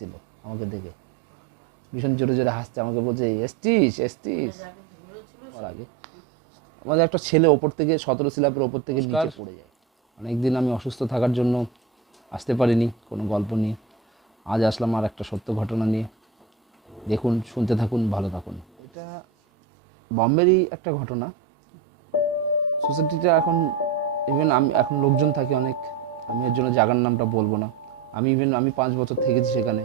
হাসছিল আমাকে দেখে, ভীষণ জোরে জোরে হাসছে, আমাকে বলছে এসছিস এসছিস। আমার আগে আমাদের একটা ছেলে ওপর থেকে 17 স্ল্যাবের ওপর থেকে নিচে পড়ে যায়। অনেকদিন আমি অসুস্থ থাকার জন্য আসতে পারিনি কোনো গল্প নিয়ে। আজ আসলাম আর একটা সত্য ঘটনা নিয়ে। দেখুন, শুনতে থাকুন, ভালো থাকুন। এটা বম্বেরই একটা ঘটনা। সোসাইটিটা এখন ইভেন আমি এখন লোকজন থাকে অনেক, আমি এর জন্য জায়গার নামটা বলবো না। আমি 5 বছর থেকেছি সেখানে।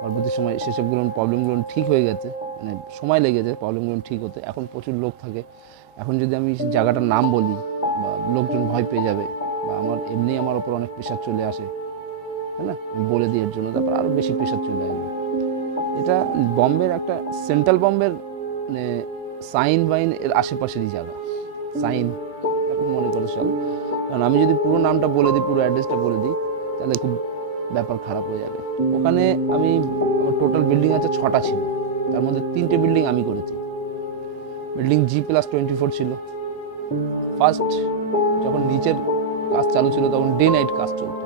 পরবর্তী সময় সেসবগুলো প্রবলেমগুলো ঠিক হয়ে গেছে, মানে সময় লেগেছে প্রবলেমগুলো ঠিক হতে। এখন প্রচুর লোক থাকে। এখন যদি আমি জায়গাটার নাম বলি বা লোকজন ভয় পেয়ে যাবে, বা আমার ওপর অনেক প্রেশার চলে আসে, তাই না? আমি বলে দিই এর জন্য, তারপর আরও বেশি প্রেশার চলে আসবে। এটা বম্বের একটা সেন্ট্রাল বম্বের, মানে সাইন বাইন এর আশেপাশেরই জায়গা। সাইন এখন মনে করে চল, কারণ আমি যদি পুরো নামটা বলে দিই, পুরো অ্যাড্রেসটা বলে দিই, তাহলে খুব ব্যাপার খারাপ হয়ে যাবে। ওখানে আমার টোটাল বিল্ডিং আছে 6টা ছিল, তার মধ্যে 3টে বিল্ডিং আমি করেছি। বিল্ডিং G+24 ছিল। ফার্স্ট যখন নিচের কাজ চালু ছিল তখন ডে নাইট কাজ চলতো।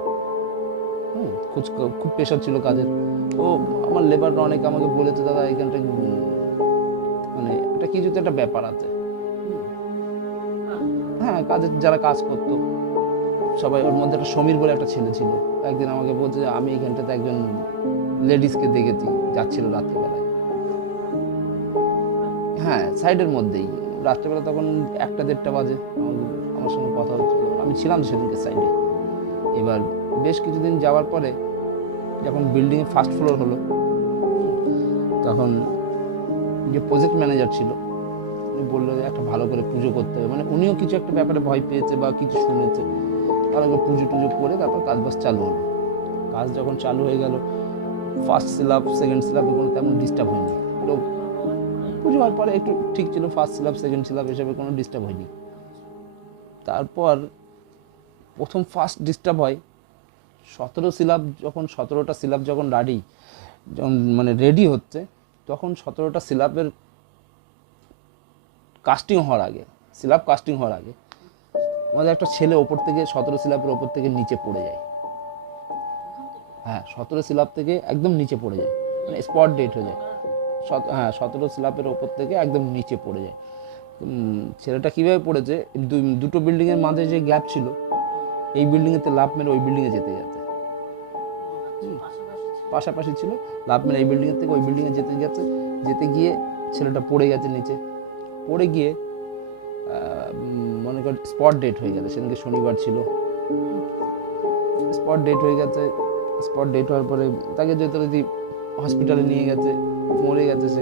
খুব প্রেশার ছিল কাজের। তো আমার লেবাররা অনেকে আমাকে বলেছে, দাদা এখানটা মানে এটা কিছু তো একটা ব্যাপার আছে। হ্যাঁ, কাজের যারা কাজ করতো সবাই, ওর মধ্যে একটা সমীর বলে একটা ছেলে ছিল। একদিন আমাকে বলছে যে আমি এখানটাতে একজন লেডিসকে দেখেছি যাচ্ছিল রাত্রিবেলায়। হ্যাঁ, সাইডের মধ্যেই। রাত্রেবেলা তখন 1টা-1:30 বাজে। আমার সঙ্গে কথা হচ্ছিল, আমি ছিলাম সেদিনকে সাইডে। এবার বেশ কিছুদিন যাওয়ার পরে যখন বিল্ডিংয়ে ফার্স্ট ফ্লোর হলো, তখন যে প্রজেক্ট ম্যানেজার ছিল উনি বললো যে একটা ভালো করে পুজো করতে হবে। মানে উনিও কিছু একটা ব্যাপারে ভয় পেয়েছে বা কিছু শুনেছে, ভালো করে পুজো টুজো করে তারপর কাজ বাজ চালু হলো। কাজ যখন চালু হয়ে গেল, ফার্স্ট স্ল্যাব সেকেন্ড স্ল্যাবে কোনো তেমন ডিস্টার্ব হয়নি। লোক পুজো হওয়ার পরে একটু ঠিক ছিল, ফার্স্ট স্ল্যাব সেকেন্ড স্ল্যাব এসবে কোনো ডিস্টার্ব হয়নি। তারপর প্রথম ফার্স্ট ডিস্টার্ব হয় 17টা স্ল্যাব যখন মানে রেডি হচ্ছে, তখন 17টা স্ল্যাবের কাস্টিং হওয়ার আগে, স্ল্যাব কাস্টিং হওয়ার আগে আমাদের একটা ছেলে ওপর থেকে 17 স্ল্যাবের ওপর থেকে নিচে পড়ে যায়। হ্যাঁ, 17 স্ল্যাব থেকে একদম নিচে পড়ে যায়, মানে স্পট ডেট হয়ে যায়। হ্যাঁ, 17 স্ল্যাবের ওপর থেকে একদম নিচে পড়ে যায়। ছেলেটা কীভাবে পড়েছে, দুটো বিল্ডিংয়ের মাঝে যে গ্যাপ ছিল, এই বিল্ডিংয়েতে লাফ মেরে ওই বিল্ডিংয়ে যেতে গেছে। পাশাপাশি ছিল, লাফ মেরে এই বিল্ডিংয়ের থেকে ওই বিল্ডিংয়ে যেতে গিয়ে ছেলেটা পড়ে গেছে নিচে। পড়ে গিয়ে মনে কর স্পট ডেট হয়ে গেছে। সেদিনকে শনিবার ছিল, স্পট ডেট হয়ে গেছে। স্পট ডেট হওয়ার পরে তাকে যথারীতি হসপিটালে নিয়ে গেছে, মরে গেছে, সে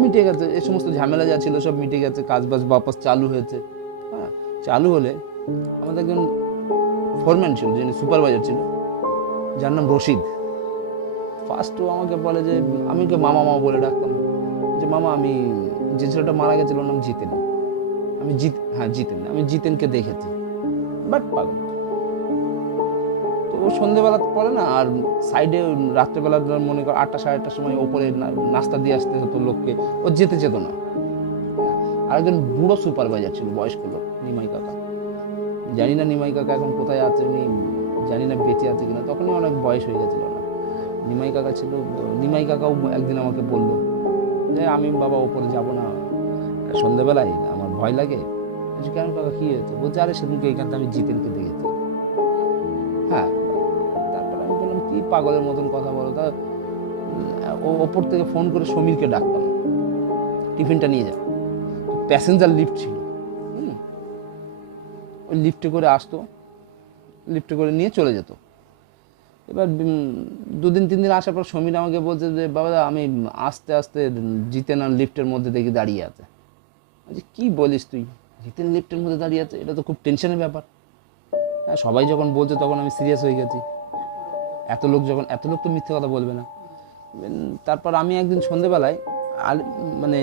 মিটে গেছে। এই সমস্ত ঝামেলা যা ছিল সব মিটে গেছে, কাজ বাজ বাপাস চালু হয়েছে। হ্যাঁ, চালু হলে আমাদের একজন ফোরম্যান ছিল, যিনি সুপারভাইজার ছিল, যার নাম রশিদ। ফার্স্ট ও আমাকে বলে যে, আমি ওকে মামা মামা বলে ডাকতাম, যে মামা আমি যে ছেলেটা মারা গেছিল ওর নাম জিতেন, জিতেন, আমি জিতেনকে দেখেছি। বাট পাগল তো ও সন্ধ্যেবেলা পরে না, আর সাইডে রাত্রেবেলা মনে কর 8টা সাড়ে 8টার সময় ওপরে নাস্তা দিয়ে আসতে হতো লোককে, ও যেতে যেত না। আর একজন বুড়ো সুপারভাইজার ছিল, বয়স্ক লোক, নিমাই কাকা। জানি না নিমাই কাকা এখন কোথায় আছে, উনি জানি না বেঁচে আছে কিনা, তখনই অনেক বয়স হয়ে গেছিল না। নিমাই কাকা ছিল। নিমাই কাকাও একদিন আমাকে বললো যে আমি বাবা ওপরে যাব না সন্ধ্যেবেলায়, আমার ভয় লাগে। কেন কাকা, কী হয়েছে? বলছে আরে সেদিনকে এইখানটা আমি জিতেনকে দেখেছি। হ্যাঁ, তারপরে আমি বললাম কি পাগলের মতন কথা বলো। তা ও ওপর থেকে ফোন করে সমীরকে ডাকতাম, টিফিনটা নিয়ে যা। প্যাসেঞ্জার লিফট ছিল, ওই লিফটে করে আসতো, লিফটে করে নিয়ে চলে যেত। এবার 2-3 দিন আসার পর সমীর আমাকে বলছে যে বাবা আমি আস্তে আস্তে জিতেন আর লিফটের মধ্যে দেখি দাঁড়িয়ে আছে। কি বলিস তুই, জিতেন লিফটের মধ্যে দাঁড়িয়ে আছে? এটা তো খুব টেনশনের ব্যাপার। হ্যাঁ, সবাই যখন বলছে তখন আমি সিরিয়াস হয়ে গেছি। এত লোক তো মিথ্যে কথা বলবে না। তারপর আমি একদিন সন্ধেবেলায় মানে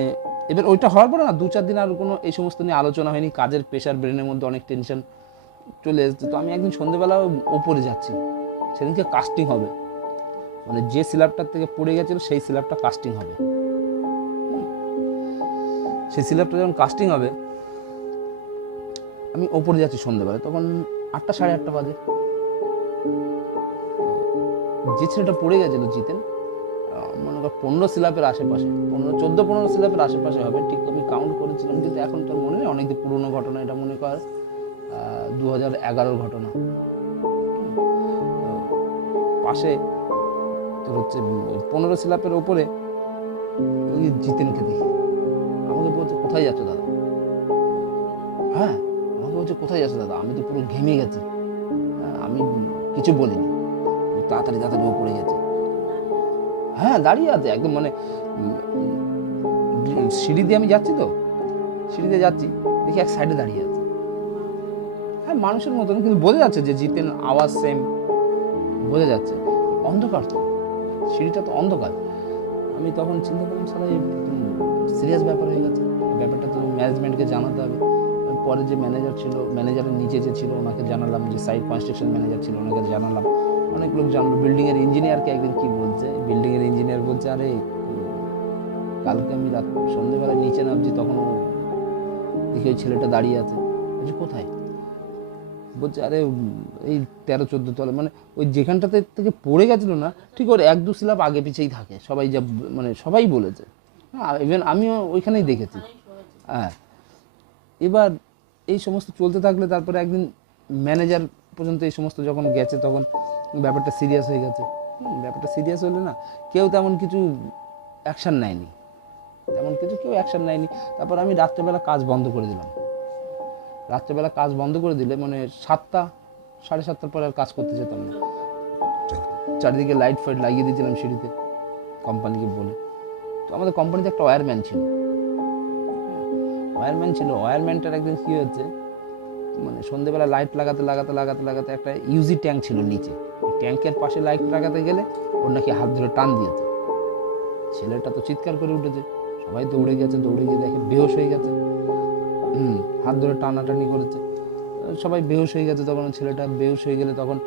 এবার ওইটা হওয়ার পরে না 2-4 দিন আর কোনো এই সমস্ত নিয়ে আলোচনা হয়নি। কাজের প্রেশার, ব্রেনের মধ্যে অনেক টেনশন চলে এসেছে। তো আমি একদিন সন্ধেবেলা ওপরে যাচ্ছি, সেদিনকে কাস্টিং হবে, মানে যে স্ল্যাবটার থেকে পড়ে গেছিল সেই স্ল্যাবটা কাস্টিং হবে। সেই স্ল্যাবটা যখন কাস্টিং হবে, আমি ওপরে যাচ্ছি সন্ধ্যেবেলায়, তখন 8টা সাড়ে 8টা বাজে। যে ছেলেটা পড়ে গেছিলো জিতেন, মনে কর 15 স্ল্যাপের আশেপাশে, 14-15 স্ল্যাপের আশেপাশে হবে, ঠিক আমি কাউন্ট করেছিলাম, কিন্তু এখন তোর মনে নেই, অনেকদিন পুরোনো ঘটনা এটা, মনে কর 2011 ঘটনা। পাশে তোর হচ্ছে 15 স্ল্যাপের ওপরে ওই জিতেনকে দেখি, আমাকে বলছে কোথায় যাচ্ছ দাদা? হ্যাঁ, আমাকে বলছে কোথায় যাচ্ছ দাদা? আমি তো পুরো ঘেমে গেছি, আমি কিছু বলিনি, তাড়াতাড়ি তাড়াতাড়ি ও পড়ে গেছে। হ্যাঁ, দাঁড়িয়ে আছে একদম, মানে সিঁড়ি দিয়ে আমি যাচ্ছি, তো সিঁড়ি দিয়ে যাচ্ছি, দেখি এক সাইডে দাঁড়িয়ে আছে। হ্যাঁ, মানুষের মতন, কিন্তু বোঝা যাচ্ছে যে জিতেন আওয়াজ সেম বোঝা যাচ্ছে। অন্ধকার তো, সিঁড়িটা তো অন্ধকার। আমি তখন চিন্তা করলাম, সালা সিরিয়াস ব্যাপার হয়ে গেছে, ব্যাপারটা তো ম্যানেজমেন্টকে জানাতে হবে। পরে যে ম্যানেজার ছিল, ম্যানেজারের নিচে যে ছিল ওনাকে জানালাম, যে সাইট কনস্ট্রাকশন ম্যানেজার ছিল ওনাকে জানালাম, অনেক লোক জানলো। বিল্ডিংয়ের ইঞ্জিনিয়ারকে একদিন কি বলছে, বিল্ডিংয়ের ইঞ্জিনিয়ার বলছে, আরে কালকে আমি রাত সন্ধ্যেবেলায় নিচে নামছি, তখন দেখি ওই ছেলেটা দাঁড়িয়ে আছে। বলছি কোথায়? বলছে আরে এই 13-14 তলা, মানে ওই যেখানটাতে থেকে পড়ে গেছিলো না, ঠিক ওর 1-2 স্ল্যাব আগে পিছেই থাকে, সবাই যা মানে সবাই বলেছে, হ্যাঁ, ইভেন আমিও ওইখানেই দেখেছি। হ্যাঁ, এবার এই সমস্ত চলতে থাকলে তারপরে একদিন ম্যানেজার পর্যন্ত এই সমস্ত যখন গেছে, তখন ব্যাপারটা সিরিয়াস হয়ে গেছে। ব্যাপারটা সিরিয়াস হলে না, কেউ তেমন কিছু অ্যাকশান নেয়নি, কেউ অ্যাকশান নেয়নি। তারপর আমি রাত্রেবেলা কাজ বন্ধ করে দিলাম। রাত্রেবেলা কাজ বন্ধ করে দিলে মানে 7টা 7:30টার পরে আর কাজ করতে যেতাম না। চারিদিকে লাইট ফাইট লাগিয়ে দিয়েছিলাম সিঁড়িতে, কোম্পানিকে বলে। তো আমাদের কোম্পানিতে একটা ওয়্যারম্যান ছিল, ওয়্যারম্যানটার একদিন কী হচ্ছে, মানে সন্ধ্যেবেলা লাইট লাগাতে একটা ইউজি ট্যাঙ্ক ছিল নিচে, ওই ট্যাঙ্কের পাশে লাইট লাগাতে গেলে ওর নাকি হাত ধরে টান দিয়েছে। ছেলেটা তো চিৎকার করে উঠেছে, সবাই দৌড়ে গেছে, দৌড়ে গিয়ে দেখে বেহোশ হয়ে গেছে। হাত ধরে টানাটানি করেছে, সবাই বেহুশ হয়ে গেছে। তখন ছেলেটা বেহুশ হয়ে গেলে তখন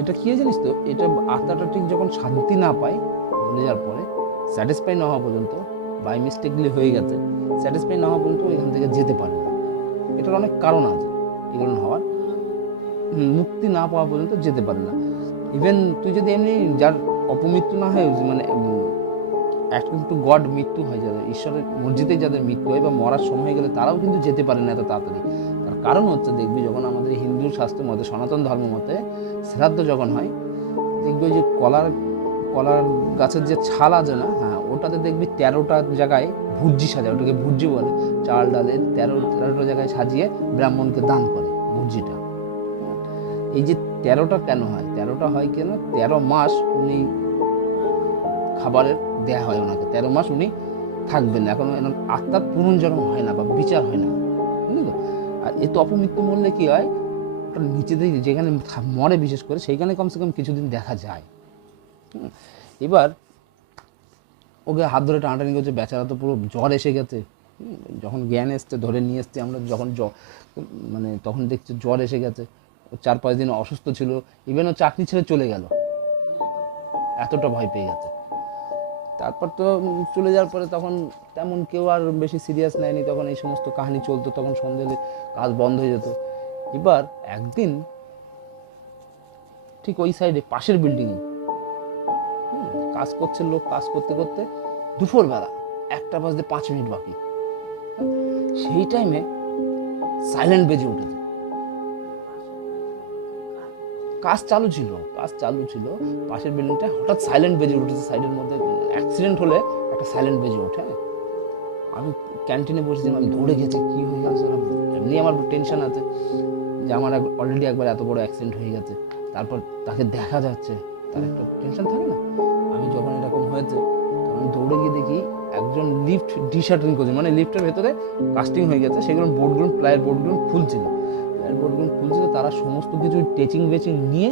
এটা কী জানিস তো, এটা আত্মাটা ঠিক যখন শান্তি না পায় মরে যাওয়ার পরে, স্যাটিসফাই না হওয়া পর্যন্ত, বাই মিস্টেকলি হয়ে গেছে, স্যাটিসফাই না হওয়া পর্যন্ত এখান থেকে যেতে পারে না। এটার অনেক কারণ আছে এগুলো হওয়ার, মুক্তি না পাওয়া পর্যন্ত যেতে পারে না। ইভেন তুই যদি এমনি যার অপমৃত্যু না হয়, মানে একটু গড মৃত্যু হয়, যাদের ঈশ্বরের মসজিদে যাদের মৃত্যু হয় বা মরার সময় হয়ে গেলে, তারাও কিন্তু যেতে পারে না এত তাড়াতাড়ি। তার কারণ হচ্ছে, দেখবি যখন আমাদের হিন্দু শাস্ত্র মতে, সনাতন ধর্ম মতে শ্রাদ্ধ যখন হয়, দেখবি যে কলার গাছের যে ছাল আছে না, হ্যাঁ, ওটাতে দেখবি 13টা জায়গায় ভুর্জি সাজায়, ওটাকে ভুর্জি বলে, চাল ডালের 13টা জায়গায় সাজিয়ে ব্রাহ্মণকে দান করে ভুর্জিটা। এই যে 13টা কেন হয়, 13টা হয় কেন, 13 মাস উনি খাবারের দেয়া হয় ওনাকে, 13 মাস উনি থাকবেন না, এখন আত্মার পুনর্জন্ম হয় না বা বিচার হয় না, বুঝলি? আর এ তো অপমৃত্যু মরলে কি হয়, ওটা নিচে দিয়ে যেখানে মরে বিশেষ করে, সেইখানে কমসে কম কিছুদিন দেখা যায়। এবার ওকে হাত ধরে টানাটানি করছে, বেচারা তো পুরো জ্বর এসে গেছে। যখন জ্ঞান এসছে, ধরে নিয়ে এসছে আমরা, যখন মানে তখন দেখছি জ্বর এসে গেছে। 4-5 দিন অসুস্থ ছিল, ইভেন ও চাকরি ছেড়ে চলে গেল, এতটা ভয় পেয়ে গেছে। তারপর তো চলে যাওয়ার পরে তখন তেমন কেউ আর বেশি সিরিয়াস নেয়নি, তখন এই সমস্ত কাহিনী চলতো, তখন সন্ধ্যেলে কাজ বন্ধ হয়ে যেত। এবার একদিন ঠিক ওই সাইডে পাশের বিল্ডিংয়ে কাজ করছে লোক, কাজ করতে করতে দুপুরবেলা 1টা বাজতে 5 মিনিট বাকি, সেই টাইমে সাইলেন্ট বেজে উঠেছে। কাজ চালু ছিল পাশের বিল্ডিংটা, হঠাৎ সাইলেন্ট বেজে উঠেছে। সাইডের মধ্যে অ্যাক্সিডেন্ট হলে একটা সাইলেন্ট বেজে ওঠে। আমি ক্যান্টিনে বসেছিলাম, আমি দৌড়ে গেছি, কী হয়ে গেছে, এমনি আমার টেনশন আছে যে আমার অলরেডি একবার এত বড় অ্যাক্সিডেন্ট হয়ে গেছে, তারপর তাকে দেখা যাচ্ছে, তার একটা টেনশন থাকে না। আমি যখন এরকম হয়েছে, তখন আমি দৌড়ে গিয়ে দেখি একজন লিফট ডিশার্টিং করছে, মানে লিফটের ভেতরে কাস্টিং হয়ে গেছে, সেগুলো বোর্ডগুলো, প্লায়ের বোর্ডগুলো খুলছিল, তারা সমস্ত কিছু টেচিং বেচিং নিয়ে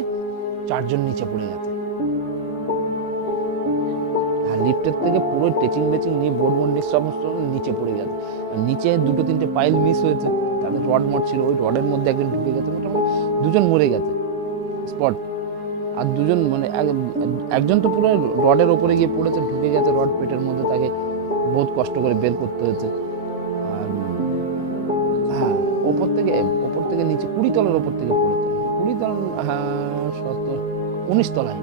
4 জন নিচে পড়ে গেছে। হ্যাঁ, লিফটের থেকে পুরো টেচিং বেচিং নিয়ে বোর্ড সমস্ত নিচে পড়ে গেছে। নিচে 2-3টে পাইল মিস হয়েছে, তাদের রড মড ছিল, ওই রডের মধ্যে একজন ঢুকে গেছে, মোটামুটি 2 জন মরে গেছে স্পট। আর 2 জন মানে একজন তো পুরো রডের ওপরে গিয়ে পড়েছে, ঢুকে গেছে রড পেটের মধ্যে, তাকে বহুত কষ্ট করে বের করতে হয়েছে। আর হ্যাঁ, ওপর থেকে নিচে 20 তলার ওপর থেকে পড়েছে, 20 তলা, হ্যাঁ 19 তলায়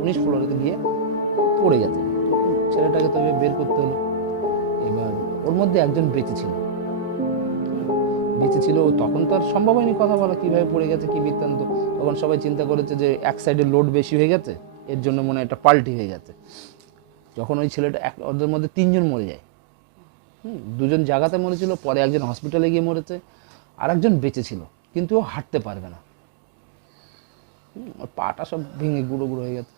19 ফ্লোরেতে গিয়ে পড়ে গেছে। ছেলেটাকে তো বের করতে হলো। এবার ওর মধ্যে একজন বেঁচে ছিল, তখন তো আর সম্ভব হয়নি কথা বলা, কীভাবে পড়ে গেছে কী বৃত্তান্ত। তখন সবাই চিন্তা করেছে যে এক সাইডে লোড বেশি হয়ে গেছে, এর জন্য মনে হয় একটা পাল্টি হয়ে গেছে। যখন ওই ছেলেটা ওদের মধ্যে 3 জন মরে যায়, 2 জন জায়গাতে মরেছিল, পরে একজন হসপিটালে গিয়ে মরেছে, আর একজন বেঁচে ছিল, কিন্তু ও হাঁটতে পারবে না, ওর পাটা সব ভেঙে গুঁড়ো গুঁড়ো হয়ে গেছে।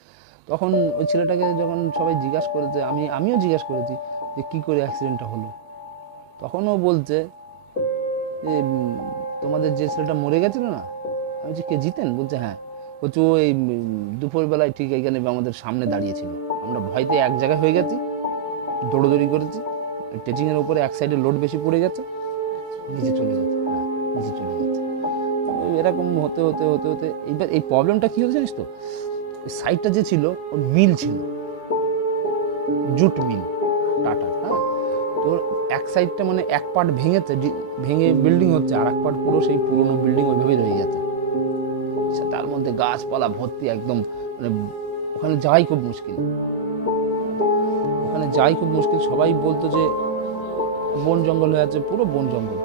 তখন ওই ছেলেটাকে যখন সবাই জিজ্ঞাসা করেছে, আমিও জিজ্ঞাসা করেছি যে কী করে অ্যাক্সিডেন্টটা হলো, তখন ও বলছে যে তোমাদের যে ছেলেটা মরে গেছিল না, আমি বলছি কে, জিতেন? বলছে হ্যাঁ। বলছে ও এই দুপুরবেলায় ঠিক এইখানে আমাদের সামনে দাঁড়িয়েছিল, আমরা ভয়তে এক জায়গায় হয়ে গেছি, দৌড়োদৌড়ি করেছি, টেচিংয়ের উপরে এক সাইডে লোড বেশি পড়ে গেছে, নিচে চলে গেছে, নিচে চলে গেছে। এরকম হতে হতে হতে হতে এইবার এই প্রবলেমটা কী হয়েছে জানিস তো, ওই সাইডটা যে ছিল ওর মিল ছিল, জুট মিল, টাটা। হ্যাঁ, তো এক সাইডটা মানে এক পার্ট ভেঙেছে, ভেঙে বিল্ডিং হচ্ছে, আর এক পার্ট পুরো সেই পুরোনো বিল্ডিং ওইভাবেই রয়ে গেছে। তার মধ্যে গাছপালা ভর্তি একদম, মানে ওখানে যাওয়াই খুব মুশকিল, সবাই বলতো যে বন জঙ্গল হয়ে আছে, পুরো বন জঙ্গল।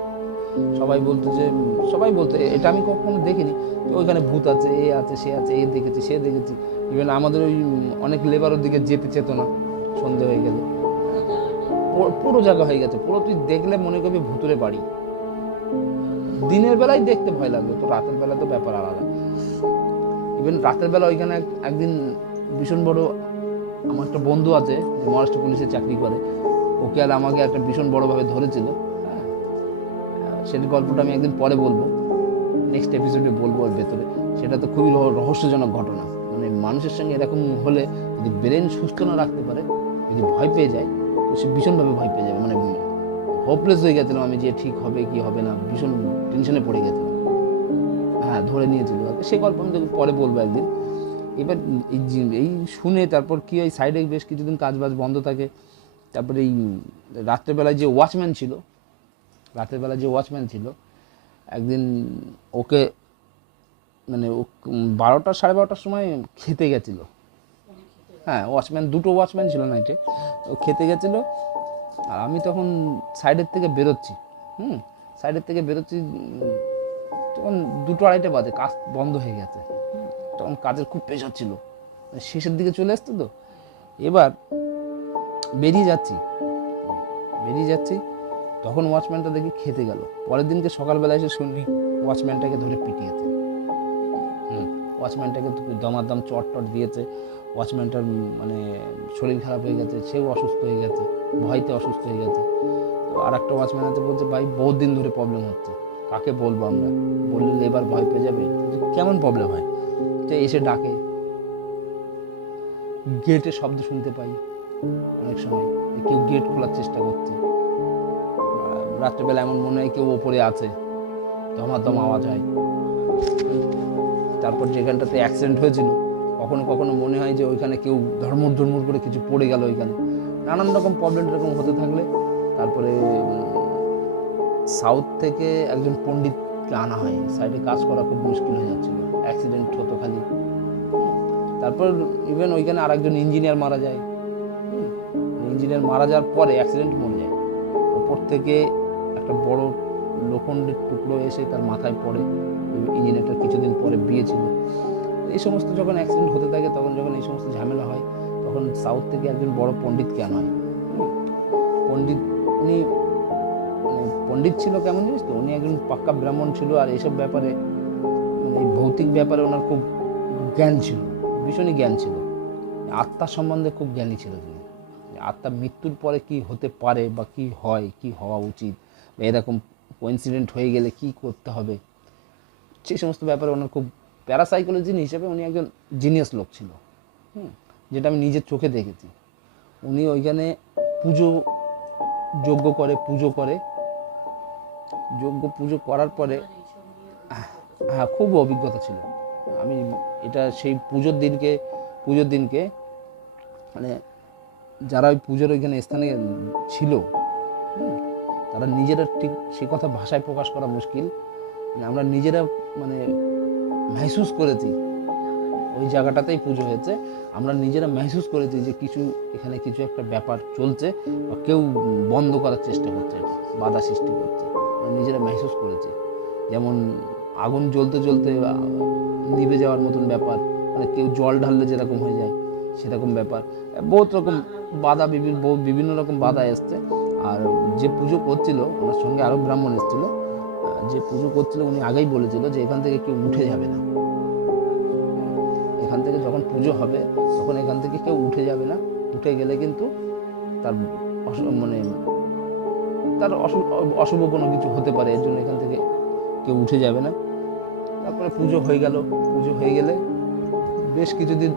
সবাই বলতো এটা আমি কখনো দেখিনি, ওইখানে ভূত আছে, এ আছে, সে আছে, এ দেখেছি, সে দেখেছি। ইভেন আমাদের ওই অনেক লেবারের দিকে যেতে চেত না সন্ধে হয়ে গেলে, পুরো জায়গা হয়ে গেছে, পুরো তুই দেখলে মনে করবি ভুতুরে বাড়ি। দিনের বেলায় দেখতে ভয় লাগবে, তো রাতের বেলা তো ব্যাপার আলাদা। ইভেন রাতের বেলা ওইখানে একদিন ভীষণ বড়, আমার একটা বন্ধু আছে যে মহারাষ্ট্র পুলিশে চাকরি করে, ওকে আর আমাকে একটা ভীষণ বড়োভাবে ধরেছিল। হ্যাঁ, সেটা গল্পটা আমি একদিন পরে বলবো, নেক্সট এপিসোডে বলবো ওর ভেতরে। সেটা তো খুবই রহস্যজনক ঘটনা, মানে মানুষের সঙ্গে এরকম হলে যদি ব্রেন সুস্থ না রাখতে পারে, যদি ভয় পেয়ে যায়, তো সে ভীষণভাবে ভয় পেয়ে যাবে, মানে হোপলেস হয়ে গেছিলাম আমি যে ঠিক হবে কি হবে না, ভীষণ টেনশনে পড়ে গেছিলাম। হ্যাঁ, ধরে নিয়েছিল, সেই গল্প আমি তোকে পরে বলবো একদিন। এবার এই শুনে তারপর কি ওই সাইডে বেশ কিছুদিন কাজবাজ বন্ধ থাকে। তারপরে এই রাত্রেবেলায় যে ওয়াচম্যান ছিল, একদিন ওকে মানে 12টা সাড়ে 12টার সময় খেতে গেছিলো। হ্যাঁ, দুটো ওয়াচম্যান ছিল নাইটে, ও খেতে গেছিলো, আর আমি তখন সাইডের থেকে বেরোচ্ছি, তখন 2-2:30 বাজে, কাজ বন্ধ হয়ে গেছে, তখন কাজের খুব প্রেশার ছিল, শেষের দিকে চলে আসতো তো। এবার বেরিয়ে যাচ্ছি, তখন ওয়াচম্যানটা দেখি খেতে গেল। পরের দিনকে সকালবেলা এসে শুনি ওয়াচম্যানটাকে ধরে পিটিয়েছে, ওয়াচম্যানটাকে দমাদম চট দিয়েছে। ওয়াচম্যানটার মানে শরীর খারাপ হয়ে গেছে, সেও অসুস্থ হয়ে গেছে, ভয়তে অসুস্থ হয়ে গেছে। তো আর একটা ওয়াচম্যান আছে, বলছে ভাই বহুত দিন ধরে প্রবলেম হচ্ছে, কাকে বলবো আমরা, বললে লেবার ভয় পেয়ে যাবে। কেমন প্রবলেম হয়? তো এসে ডাকে, গেটের শব্দ শুনতে পাই অনেক সময়, কেউ গেট খোলার চেষ্টা করছে। রাত্রেবেলা এমন মনে হয় কেউ ওপরে আছে, দমাদম আওয়াজ হয়। তারপর যেখানটাতে অ্যাক্সিডেন্ট হয়েছিল, কখনো কখনো মনে হয় যে ওইখানে কেউ ধর্মুর করে কিছু পড়ে গেল ওইখানে। নানান রকম প্রবলেম এরকম হতে থাকলে তারপরে সাউথ থেকে একজন পণ্ডিতকে আনা হয়, সাইডে কাজ করা খুব মুশকিল হয়ে যাচ্ছিল, অ্যাক্সিডেন্ট হতো খালি। তারপর ইভেন ওইখানে আর একজন ইঞ্জিনিয়ার মারা যায়, মারা যাওয়ার পরে অ্যাক্সিডেন্ট মরে যায়, ওপর থেকে একটা বড় লোখণ্ডের টুকরো এসে তার মাথায় পড়ে। ইঞ্জিনিয়ারটার কিছুদিন পরে বিয়ে ছিল। এই সমস্ত যখন অ্যাক্সিডেন্ট হতে থাকে, তখন যখন এই সমস্ত ঝামেলা হয়, তখন সাউথ থেকে একজন বড় পণ্ডিতকে আনা হয়। উনি পণ্ডিত ছিল কেমন জিনিস তো, উনি একজন পাক্কা ব্রাহ্মণ ছিল, আর এইসব ব্যাপারে মানে এই ভৌতিক ব্যাপারে ওনার খুব জ্ঞান ছিল, ভীষণই জ্ঞান ছিল, আত্মার সম্বন্ধে খুব জ্ঞানী ছিল তিনি। আত্মা মৃত্যুর পরে কি হতে পারে বা কি হয়, কি হওয়া উচিত, বা এরকম কোইন্সিডেন্ট হয়ে গেলে কি করতে হবে, সেই সমস্ত ব্যাপারে ওনার খুব, প্যারাসাইকোলজি হিসেবে উনি একজন জিনিয়াস লোক ছিল, যেটা আমি নিজের চোখে দেখেছি। উনি ওইখানে যজ্ঞ করার পরে, হ্যাঁ, খুব অভিজ্ঞতা ছিল। আমি এটা সেই পুজোর দিনকে মানে যারা ওই পুজোর ওইখানে স্থানে ছিল, তারা নিজেরা ঠিক সে কথা ভাষায় প্রকাশ করা মুশকিল, আমরা নিজেরা মানে মেহসুস করেছি ওই জায়গাটাতেই পুজো হয়েছে। আমরা নিজেরা মেহসুস করেছি যে এখানে কিছু একটা ব্যাপার চলছে, বা কেউ বন্ধ করার চেষ্টা করছে, এটা বাধা সৃষ্টি করছে, আমরা নিজেরা মেহসুস করেছি। যেমন আগুন জ্বলতে জ্বলতে নিভে যাওয়ার মতন ব্যাপার, মানে কেউ জল ঢাললে যেরকম হয়ে যায় সেরকম ব্যাপার, বহুত রকম বাধা, বিভিন্ন রকম বাধা এসছে। আর যে পুজো করছিল, ওনার সঙ্গে আরও ব্রাহ্মণ এসেছিল, যে পুজো করছিল উনি আগেই বলেছিল যে এখান থেকে কেউ উঠে যাবে না, এখান থেকে যখন পুজো হবে তখন এখান থেকে কেউ উঠে যাবে না, উঠে গেলে কিন্তু তার মানে তার অশুভ কোনো কিছু হতে পারে, এর জন্য এখান থেকে কেউ উঠে যাবে না। তারপরে পুজো হয়ে গেল, পুজো হয়ে গেলে বেশ কিছুদিন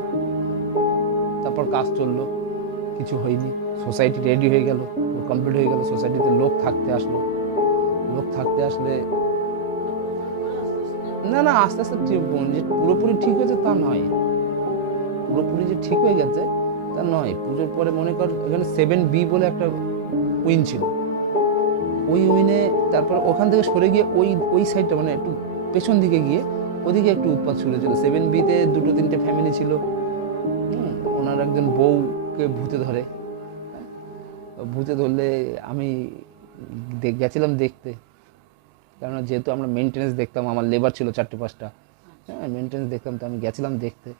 তারপর কাজ চললো, কিছু হয়নি। সোসাইটি রেডি হয়ে গেল, কমপ্লিট হয়ে গেল, সোসাইটিতে লোক থাকতে আসলো। লোক থাকতে আসলে না আস্তে আস্তে যে পুরোপুরি ঠিক হয়েছে তা নয়, পুরোপুরি যে ঠিক হয়ে গেছে তা নয়। পুজোর পরে মনে কর এখানে 7B বলে একটা উইন ছিল, ওই উইনে তারপর ওখান থেকে সরে গিয়ে ওই সাইডটা মানে একটু পেছন দিকে গিয়ে ওদিকে একটু উৎপাত শুরু হয়েছিল। 7Bতে 2-3টে ফ্যামিলি ছিল। ওনার একজন বউকে ভূতে ধরে, ভূতে ধরলে আমি গেছিলাম দেখতে, কেননা যেহেতু আমরা মেনটেন্যান্স দেখতাম, আমার লেবার ছিল 4-5টা, হ্যাঁ মেনটেন্যান্স দেখতাম, তো আমি গেছিলাম দেখতে।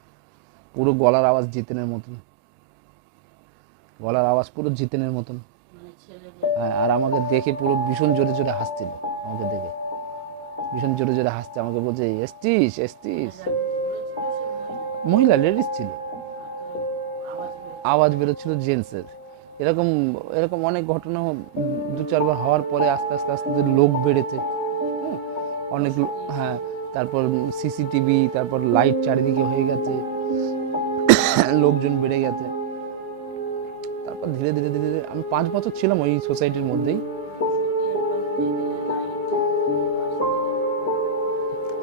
পুরো গলার আওয়াজ জিতেনের মতন, গলার আওয়াজ পুরো জিতেনের মতন। হ্যাঁ, আর আমাকে দেখে পুরো ভীষণ জোরে জোরে হাসছিল, আমাকে দেখে ভীষণ জোরে জোরে হাসছে, আমাকে বলছে এসছিস। মহিলা, লেডিস ছিল, আওয়াজ বেরোচ্ছিল জেন্টসের। এরকম অনেক ঘটনা 2-4 বার হওয়ার পরে আস্তে আস্তে লোক বেড়েছে, অনেক। হ্যাঁ, তারপর সিসিটিভি, তারপর লাইট চারিদিকে হয়ে গেছে, লোকজন বেড়ে গেছে। তারপর ধীরে ধীরে ধীরে আমি 5 বছর ছিলাম ওই সোসাইটির মধ্যেই।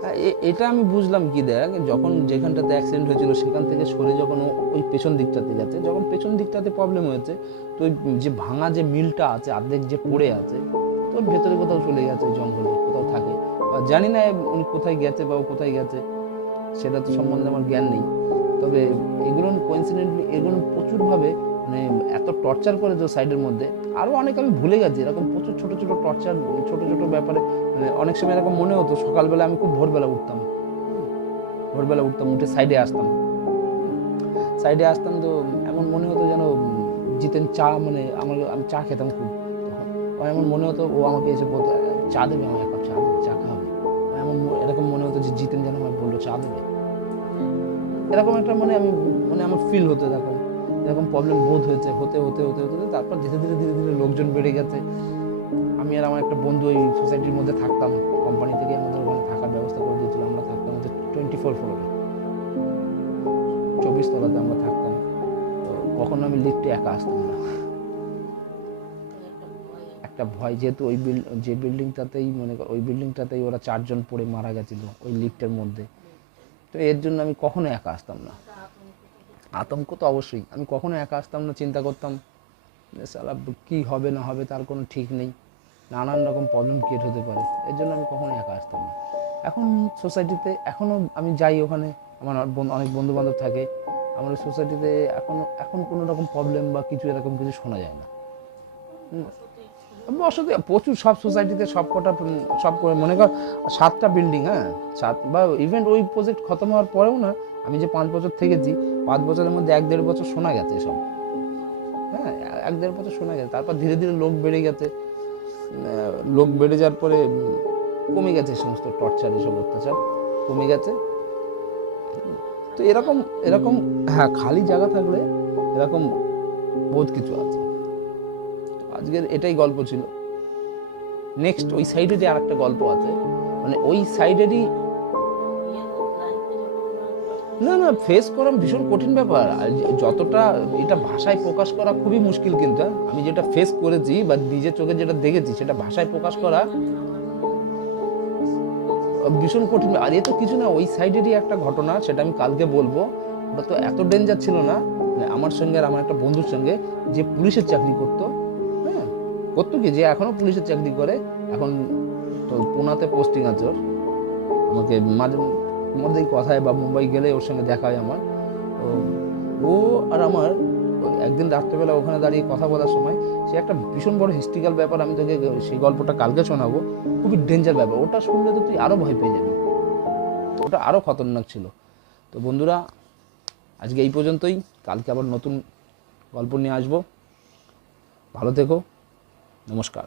হ্যাঁ, এটা আমি বুঝলাম কি, দেখ যখন যেখানটাতে অ্যাক্সিডেন্ট হয়েছিল সেখান থেকে সরে যখন ওই পেছন দিকটাতে গেছে, যখন পেছন দিকটাতে প্রবলেম হয়েছে, তো যে ভাঙা যে মিলটা আছে অর্ধেক যে পড়ে আছে, তো ভেতরে কোথাও চলে গেছে, জঙ্গলে কোথাও থাকে, বা জানি না উনি কোথায় গেছে বা ও কোথায় গেছে, সেটা তো সম্বন্ধে আমার জ্ঞান নেই। তবে এগুলো কোইন্সিডেন্টলি এগুলো প্রচুরভাবে মানে এত টর্চার করে যে সাইডের মধ্যে, আরও অনেক আমি ভুলে গেছি, এরকম প্রচুর ছোটো ছোটো টর্চার, ছোটো ছোটো ব্যাপারে। মানে অনেক সময় এরকম মনে হতো, সকালবেলা আমি খুব ভোরবেলা উঠতাম, উঠে সাইডে আসতাম, তো এমন মনে হতো যেন জিতেন চা, মানে আমি চা খেতাম খুব তখন, এমন মনে হতো ও আমাকে এসে বলতো চা দেবে, আমার 1 কাপ চা দেবে, চা খাওয়াবে, এরকম মনে হতো যে জিতেন যেন আমার বললো চা দেবে, এরকম একটা আমার ফিল হতে তখন। এরকম প্রবলেম বোধ হয়েছে, হতে তারপর ধীরে ধীরে লোকজন বেড়ে গেছে। আমি আর আমার একটা বন্ধু ওই সোসাইটির মধ্যে থাকতাম, কোম্পানি থেকে আমাদের ওখানে থাকার ব্যবস্থা করে দিয়েছিল। আমরা থাকতাম 24 ফ্লোরে, 24 তলাতে আমরা থাকতাম। তো কখনো আমি লিফটে একা আসতাম না, একটা ভয়, যেহেতু যে বিল্ডিংটাতেই ওই বিল্ডিংটাতেই ওরা 4 জন পড়ে মারা গেছিল ওই লিফটের মধ্যে, তো এর জন্য আমি কখনো একা আসতাম না। আতঙ্ক তো অবশ্যই, আমি কখনো একা আসতাম না, চিন্তা করতাম সালা কী হবে না হবে তার কোনো ঠিক নেই, নানান রকম প্রবলেম ক্রিয়েট হতে পারে, এর জন্য আমি কখনো একা আসতাম না। এখন সোসাইটিতে এখনও আমি যাই, ওখানে আমার অনেক বন্ধু বান্ধব থাকে, আমার ওই সোসাইটিতে এখন কোনো রকম প্রবলেম বা কিছু এরকম কিছু শোনা যায় না। বসতি প্রচুর, সব সোসাইটিতে সব করে মনে কর 7টা বিল্ডিং, হ্যাঁ 7, বা ইভেন্ট ওই প্রজেক্ট খতম হওয়ার পরেও না, আমি যে 5 বছর থেকেছি, 5 বছরের মধ্যে 1-1.5 বছর শোনা গেছে সব, হ্যাঁ 1-1.5 বছর শোনা গেছে। তারপর ধীরে ধীরে লোক বেড়ে গেছে, লোক বেড়ে যাওয়ার পরে কমে গেছে সমস্ত টর্চার, এসব অত্যাচার কমে গেছে। তো এরকম হ্যাঁ, খালি জায়গা থাকলে এরকম বহুত কিছু আছে। আজকের এটাই গল্প ছিল। নেক্সট ওই সাইডে যে আরেকটা গল্প আছে, মানে ওই সাইডেরই না ফেস করা ভীষণ কঠিন ব্যাপার, আর যতটা এটা ভাষায় প্রকাশ করা খুবই মুশকিল, কিন্তু আমি যেটা ফেস করেছি বা নিজের চোখে যেটা দেখেছি সেটা ভাষায় প্রকাশ করা ভীষণ কঠিন। আর এ তো কিছু না, ওই সাইডেরই একটা ঘটনা, সেটা আমি কালকে বলবো। ওটা তো এত ডেঞ্জার ছিল না। আমার সঙ্গে আর আমার একটা বন্ধুর সঙ্গে, যে পুলিশের চাকরি করতো, হ্যাঁ করতো কি, যে এখনও পুলিশের চাকরি করে, এখন তো পুনাতে পোস্টিং আছে ওর, আমাকে মাঝে মধ্যেই কথায় বা মুম্বাই গেলে ওর সঙ্গে দেখা হয় আমার। তো ও আর আমার একদিন রাত্রেবেলা ওখানে দাঁড়িয়ে কথা বলার সময় সে একটা ভীষণ বড় হিস্ট্রিক্যাল ব্যাপার, আমি তোকে সেই গল্পটা কালকে শোনাবো, খুবই ডেঞ্জার ব্যাপার, ওটা শুনলে তো তুই আরও ভয় পেয়ে যাবি, ওটা আরও খতরনাক ছিল। তো বন্ধুরা, আজকে এই পর্যন্তই, কালকে আবার নতুন গল্প নিয়ে আসবো। ভালো থেকো, নমস্কার।